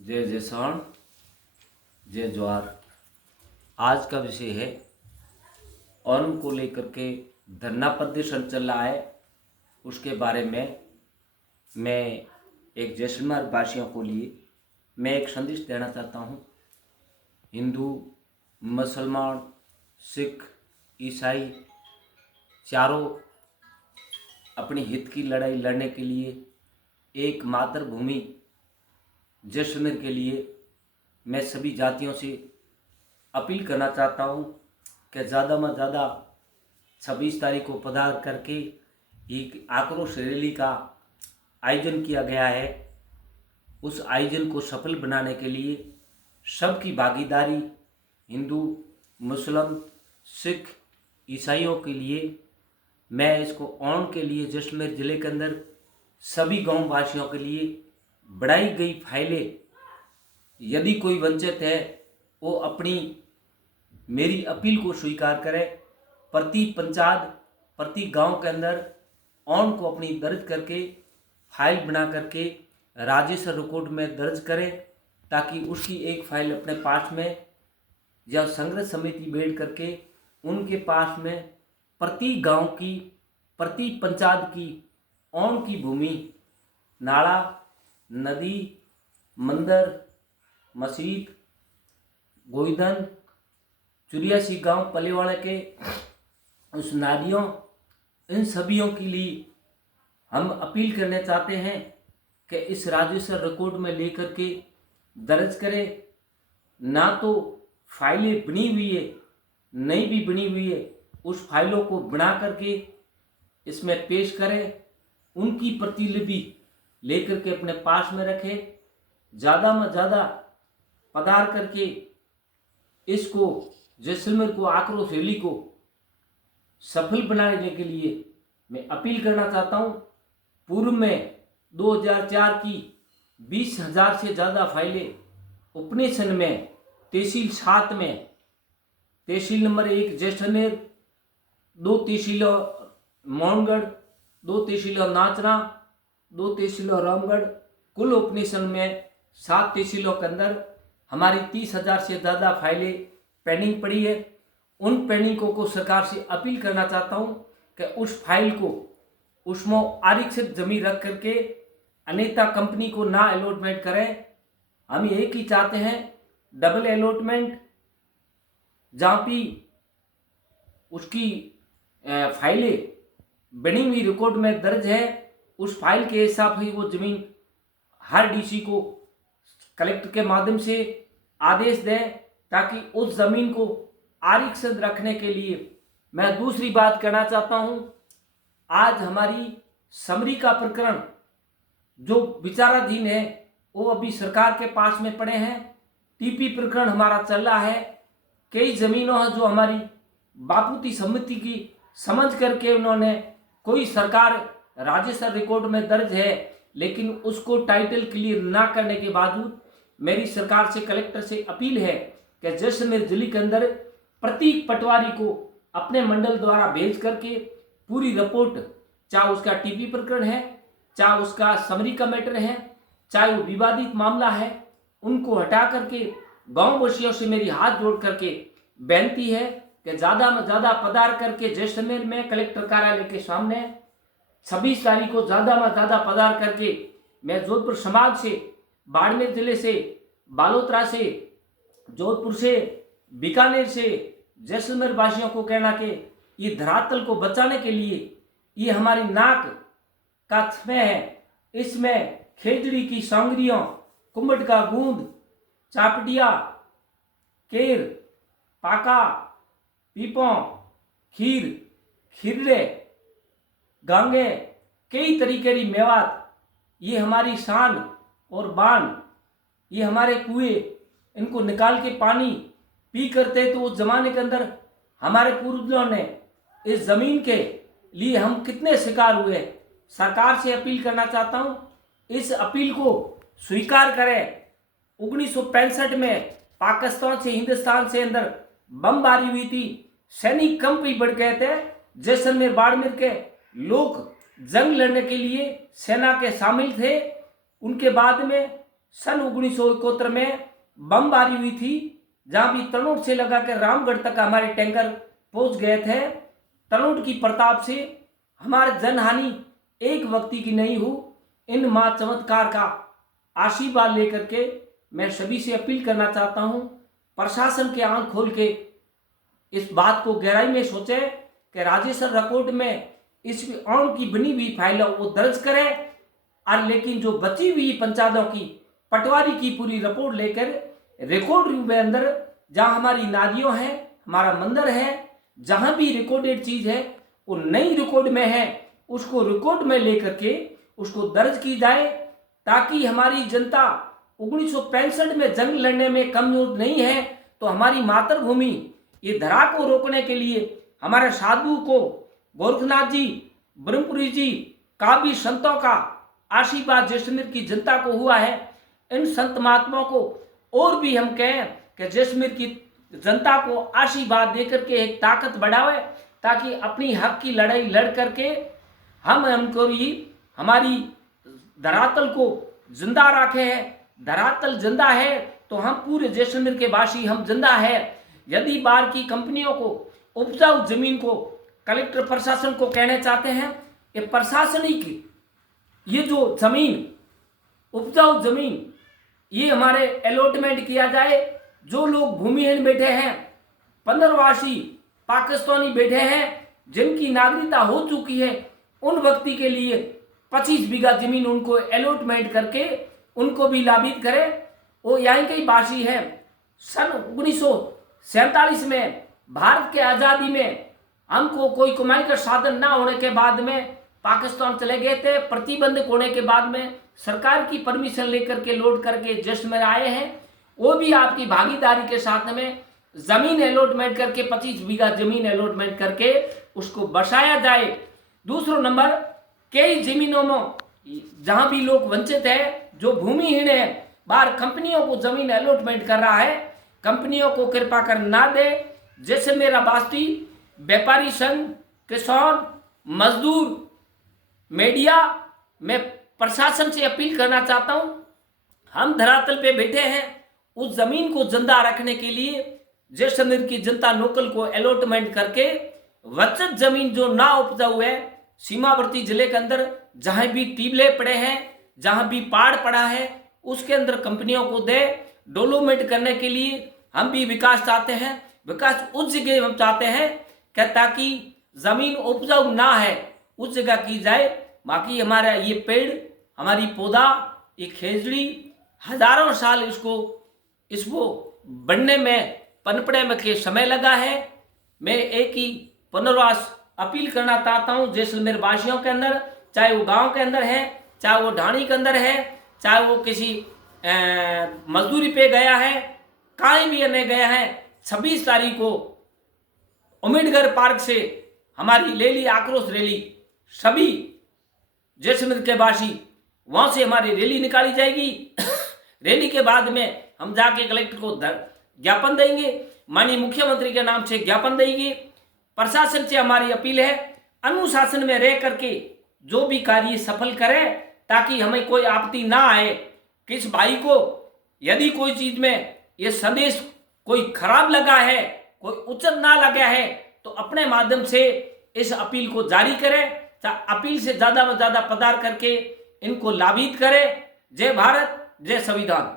जय जयसवाण, जय जवाहर। आज का विषय है ओणम को लेकर के धरना प्रदर्शन चल रहा है, उसके बारे में मैं एक जैसलमेर वासियों को लिए मैं एक संदेश देना चाहता हूँ। हिंदू, मुसलमान, सिख, ईसाई चारों अपनी हित की लड़ाई लड़ने के लिए एक मातृभूमि जैसलमेर के लिए मैं सभी जातियों से अपील करना चाहता हूँ कि ज़्यादा में ज़्यादा 26 तारीख को पधार करके एक आक्रोश रैली का आयोजन किया गया है। उस आयोजन को सफल बनाने के लिए सबकी भागीदारी हिंदू, मुस्लिम, सिख, ईसाइयों के लिए मैं इसको ओणम के लिए जैसलमेर ज़िले के अंदर सभी गांव वासियों के लिए बढ़ाई गई फाइलें यदि कोई वंचित है वो अपनी मेरी अपील को स्वीकार करे। प्रति पंचायत, प्रति गांव के अंदर ओणम को अपनी दर्ज करके फाइल बना करके राजस्व रिकॉर्ड में दर्ज करें, ताकि उसकी एक फाइल अपने पास में या संग्रह समिति बैठ करके उनके पास में प्रति गांव की, प्रति पंचायत की ओणम की भूमि, नाला, नदी, मंदिर, मस्जिद, गोईधन, 84 गांव पलेवाड़े के उस नादियों, इन सभियों के लिए हम अपील करना चाहते हैं कि इस राजस्व रिकॉर्ड में लेकर के दर्ज करें। ना तो फाइलें बनी हुई है, नई भी बनी हुई है, उस फाइलों को बना करके इसमें पेश करें, उनकी प्रतिलिपि लेकर के अपने पास में रखें। ज़्यादा में ज़्यादा पधार करके इसको जैसलमेर को आक्रोश रैली को सफल बनाने के लिए मैं अपील करना चाहता हूँ। पूर्व में 2004 की 20,000 से ज़्यादा फाइलें उपनेशन में, तहसील 7 में, तहसील नंबर 1 जैसलमेर, 2 तहसीलों मोहनगढ़, 2 तहसीलों नाचना, 2 तहसीलों रामगढ़, कुल उपनेशन में 7 तहसीलों के अंदर हमारी 30,000 से ज़्यादा फाइलें पेंडिंग पड़ी है। उन पेंडिंगों को सरकार से अपील करना चाहता हूँ कि उस फाइल को उसमें आरक्षित जमीन रख करके अन्यथा कंपनी को ना अलॉटमेंट करें। हम एक ही चाहते हैं, डबल अलॉटमेंट, जहाँ भी उसकी फाइलें बनी हुई रिकॉर्ड में दर्ज है, उस फाइल के हिसाब से वो जमीन हर डीसी को कलेक्टर के माध्यम से आदेश दें, ताकि उस जमीन को आरक्षित रखने के लिए। मैं दूसरी बात कहना चाहता हूं, आज हमारी समरी का प्रकरण जो विचाराधीन है वो अभी सरकार के पास में पड़े हैं। टीपी प्रकरण हमारा चल रहा है। कई जमीनों है जो हमारी बापूती समिति की समझ करके उन्होंने कोई सरकार राजस्व रिकॉर्ड में दर्ज है, लेकिन उसको टाइटल क्लियर ना करने के बावजूद मेरी सरकार से, कलेक्टर से अपील है कि जैसलमेर जिले के अंदर प्रत्येक पटवारी को अपने मंडल द्वारा भेज करके पूरी रिपोर्ट, चाहे उसका टीपी प्रकरण है, चाहे उसका समरी का मैटर है, चाहे वो विवादित मामला है, उनको हटा करके गांव वासियों से मेरी हाथ जोड़ करके बेनती है कि ज़्यादा में ज़्यादा पधार करके जैसलमेर में कलेक्टर कार्यालय के सामने 26 तारीख को ज़्यादा में ज़्यादा पधार करके मैं जोधपुर समाज से, बाड़मेर जिले से, बालोतरा से, जोधपुर से, बीकानेर से जैसलमेर वासियों को कहना कि ये धरातल को बचाने के लिए ये हमारी नाक का समय है, इसमें खेजड़ी की सांगरियों, कुम्भट का गूंद, चापटिया, केर, पाका, पीपों, खीर, खिरड़े, गांगे, कई तरीके की मेवात, ये हमारी शान और बान, ये हमारे कुएं, इनको निकाल के पानी पी करते। तो उस जमाने के अंदर हमारे पूर्वजों ने इस जमीन के लिए हम कितने शिकार हुए। सरकार से अपील करना चाहता हूं, इस अपील को स्वीकार करें। 1965 में पाकिस्तान से, हिंदुस्तान से अंदर बमबारी हुई थी, सैनिक कैंप भी बढ़ गए थे। जैसलमेर, बाड़मेर के लोग जंग लड़ने के लिए सेना के शामिल थे। उनके बाद में सन 1971 में बमबारी हुई थी, जहां भी तनोट से लगाकर रामगढ़ तक हमारे टैंकर पहुंच गए थे। तनोट की प्रताप से हमारे जनहानि एक व्यक्ति की नहीं हुई। इन मां चमत्कार का आशीर्वाद लेकर के मैं सभी से अपील करना चाहता हूं, प्रशासन के आंख खोल के इस बात को गहराई में सोचे कि राजेश्वर रिकॉर्ड में इस आम की बनी हुई फाइल वो दर्ज करे, और लेकिन जो बची हुई पंचायतों की पटवारी की पूरी रिपोर्ट लेकर रिकॉर्ड रूम में अंदर जहां हमारी नादियों हैं, हमारा मंदिर है, जहां भी रिकॉर्डेड चीज है वो नई रिकॉर्ड में है, उसको रिकॉर्ड में लेकर के उसको दर्ज की जाए, ताकि हमारी जनता 1965 में जंग लड़ने में कमजोर नहीं है। तो हमारी मातृभूमि ये धरा को रोकने के लिए हमारे साधु को गोरखनाथ जी, ब्रह्मपुरी जी का भी संतों का आशीर्वाद जैसलमेर की जनता को हुआ है। इन संत महात्माओं को और भी हम कहें कि जैसलमेर की जनता को आशीर्वाद देकर के एक ताकत बढ़ावे, ताकि अपनी हक की लड़ाई लड़ करके हमको ही हमारी धरातल को जिंदा रखे हैं। धरातल जिंदा है तो हम पूरे जैसलमेर के वासी हम जिंदा है। यदि बाहर की कंपनियों को उपजाऊ जमीन को कलेक्टर प्रशासन को कहना चाहते हैं, ये प्रशासनिक ये जो जमीन उपजाऊ जमीन ये हमारे अलॉटमेंट किया जाए। जो लोग भूमिहीन बैठे हैं, पंद्रवासी पाकिस्तानी बैठे हैं, जिनकी नागरिकता हो चुकी है, उन व्यक्ति के लिए 25 बीघा जमीन उनको अलॉटमेंट करके उनको भी लाभित करे। वो यहाँ के वासी हैं। सन 1947 में भारत के आज़ादी में हमको कोई कमाई का साधन ना होने के बाद में पाकिस्तान चले गए थे। प्रतिबंधक होने के बाद में सरकार की परमिशन लेकर के लौट करके जैसलमेर आए हैं। वो भी आपकी भागीदारी के साथ में जमीन अलॉटमेंट करके 25 बीघा जमीन अलॉटमेंट करके उसको बसाया जाए। दूसरा नंबर, कई जमीनों में जहां भी लोग वंचित है, जो भूमिहीन है, बाहर कंपनियों को जमीन अलॉटमेंट कर रहा है, कंपनियों को कृपा कर ना दे। जैसलमेर वासी व्यापारी संघ, किसान, मजदूर, मीडिया, मैं प्रशासन से अपील करना चाहता हूं, हम धरातल पे बैठे हैं। उस जमीन को जिंदा रखने के लिए जैसलमेर की जनता लोकल को अलॉटमेंट करके वचत जमीन जो ना उपजाऊ है, सीमावर्ती जिले के अंदर जहां भी टीबले पड़े हैं, जहां भी पहाड़ पड़ा है, उसके अंदर कंपनियों को दे। डेवलपमेंट करने के लिए हम भी विकास चाहते हैं। विकास उस जगह हम चाहते हैं कि ताकि जमीन उपजाऊ ना है उस जगह की जाए। बाकी हमारा ये पेड़, हमारी पौधा, ये खेजड़ी हजारों साल इसको बढ़ने में, पनपड़े में के समय लगा है। मैं एक ही पुनर्वास अपील करना चाहता हूँ जैसलमेर वासियों के अंदर, चाहे वो गांव के अंदर है, चाहे वो ढाणी के अंदर है, चाहे वो किसी मजदूरी पे गया है, कहीं भी नहीं गया है। 26 तारीख को उम्मीदगढ़ पार्क से हमारी रैली, आक्रोश रैली, सभी जैसलमेर के वासी वहां से हमारी रैली निकाली जाएगी। रैली के बाद में हम जाके कलेक्टर को ज्ञापन देंगे, माननीय मुख्यमंत्री के नाम से ज्ञापन देंगे। प्रशासन से हमारी अपील है, अनुशासन में रह करके जो भी कार्य सफल करें, ताकि हमें कोई आपत्ति ना आए। किस भाई को यदि कोई चीज में ये संदेश कोई खराब लगा है, कोई उचित ना लगा है, तो अपने माध्यम से इस अपील को जारी करें। अपील से ज्यादा में ज्यादा पधार करके इनको लाभित करें। जय भारत, जय संविधान।